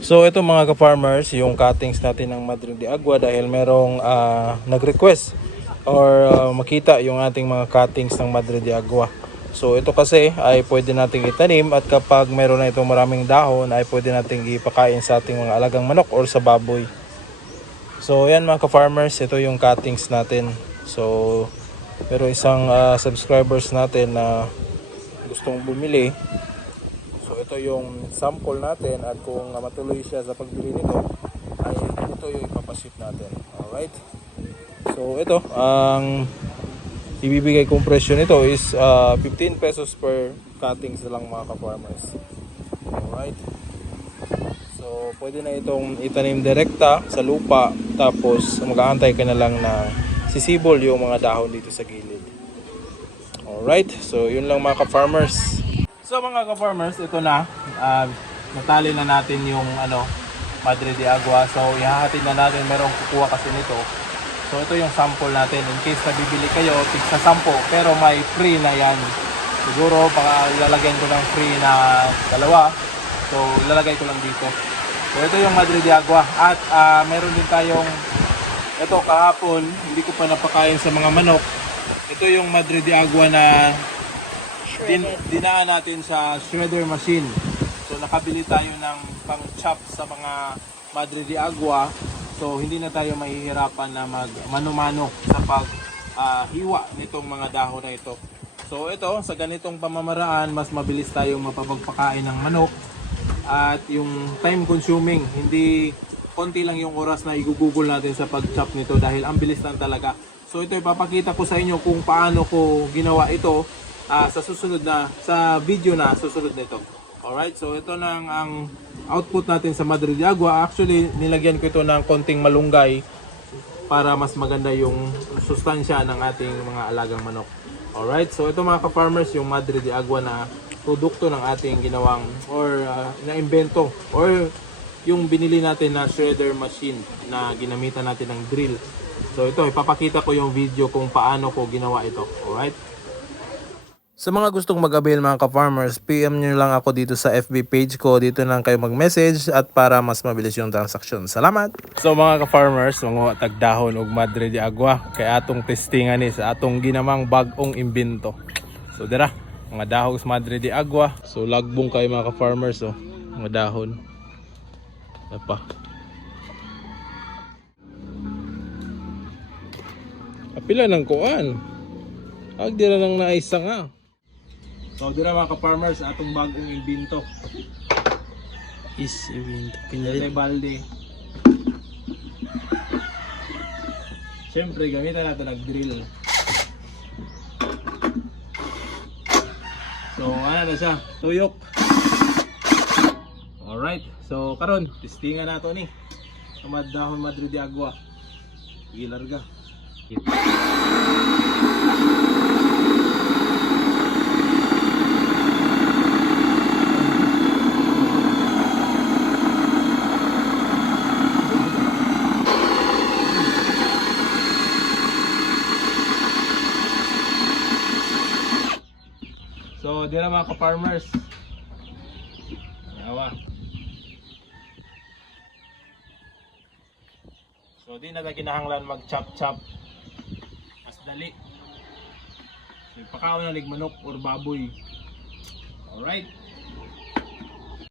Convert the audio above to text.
So ito mga ka-farmers, yung cuttings natin ng Madrid de Agua dahil merong nag-request or makita yung ating mga cuttings ng Madrid de Agua. So ito kasi ay pwede nating itanim at kapag meron na itong maraming dahon ay pwede nating ipakain sa ating mga alagang manok or sa baboy. So yan mga ka-farmers, ito yung cuttings natin. So pero isang subscribers natin na gustong bumili. So ito yung sample natin at kung matuloy siya sa pagbili nito ay ito yung ipapaship natin. Alright. So ito ang ibibigay kong presyo nito is 15 pesos per cuttings lang mga ka-farmers. Alright. So pwede na itong itanim direkta sa lupa tapos mag-aantay ka na lang na sisibol yung mga dahon dito sa gilid. Alright. So yun lang mga ka-farmers. So mga ka-farmers, ito na. Natali na natin yung Madrid de Agua. So ihahatid na natin, merong kukuha kasi nito. So ito yung sample natin. In case na bibili kayo, tigsa 10 pero may free na yan. Siguro baka ilalagyan ko ng free na dalawa. So ilalagay ko lang dito. So ito yung Madrid de Agua. At meron din tayong ito kahapon, hindi ko pa napakain sa mga manok. Ito yung Madrid de Agua na dinaan natin sa shredder machine. So nakabili tayo ng pang-chop sa mga Madrid de Agua. So hindi na tayo mahihirapan na mag-mano-mano sa pag-hiwa nitong mga dahon na ito. So ito, sa ganitong pamamaraan, mas mabilis tayong mapapagpakain ng manok. At yung time consuming, hindi konti lang yung oras na igugugol natin sa pag-chop nito dahil ang bilis lang talaga. So ito ipapakita ko sa inyo kung paano ko ginawa ito sa susunod na sa video na susunod nito. Alright, so ito na ang output natin sa Madrid de Agua. Actually, nilagyan ko ito ng konting malunggay para mas maganda yung sustansya ng ating mga alagang manok. Alright, so ito mga ka-farmers, yung Madrid de Agua na produkto ng ating ginawang or na-invento or yung binili natin na shredder machine na ginamitan natin ng drill. So ito, ipapakita ko yung video kung paano ko ginawa ito. Alright? Sa mga gustong mag-avail mga ka-farmers, PM nyo lang ako dito sa FB page ko. Dito lang kayo mag-message at para mas mabilis yung transaksyon. Salamat! So mga ka-farmers, mga tagdahon og Madrid de Agua. Kaya atong testingan ni sa atong ginamang bagong imbento. So dira, mga dahon sa Madrid de Agua. So lagbong kayo mga ka-farmers, oh. Mga dahon. Apa. Apila ng kuan. Agdira lang na isa nga. So dira mga ka-farmers, atong bagong imbento Is event Pinay balde. Siyempre gamitan natin nag-drill. So ano na siya, tuyok. Alright, so karon testingan nato ni dahon Madrid de Agua. Sige larga. So, dira mga ka-farmers. Yawa. So, di na kinahanglan mag-chop-chop. Mas dali. So, ipakaon na manok or baboy. Alright.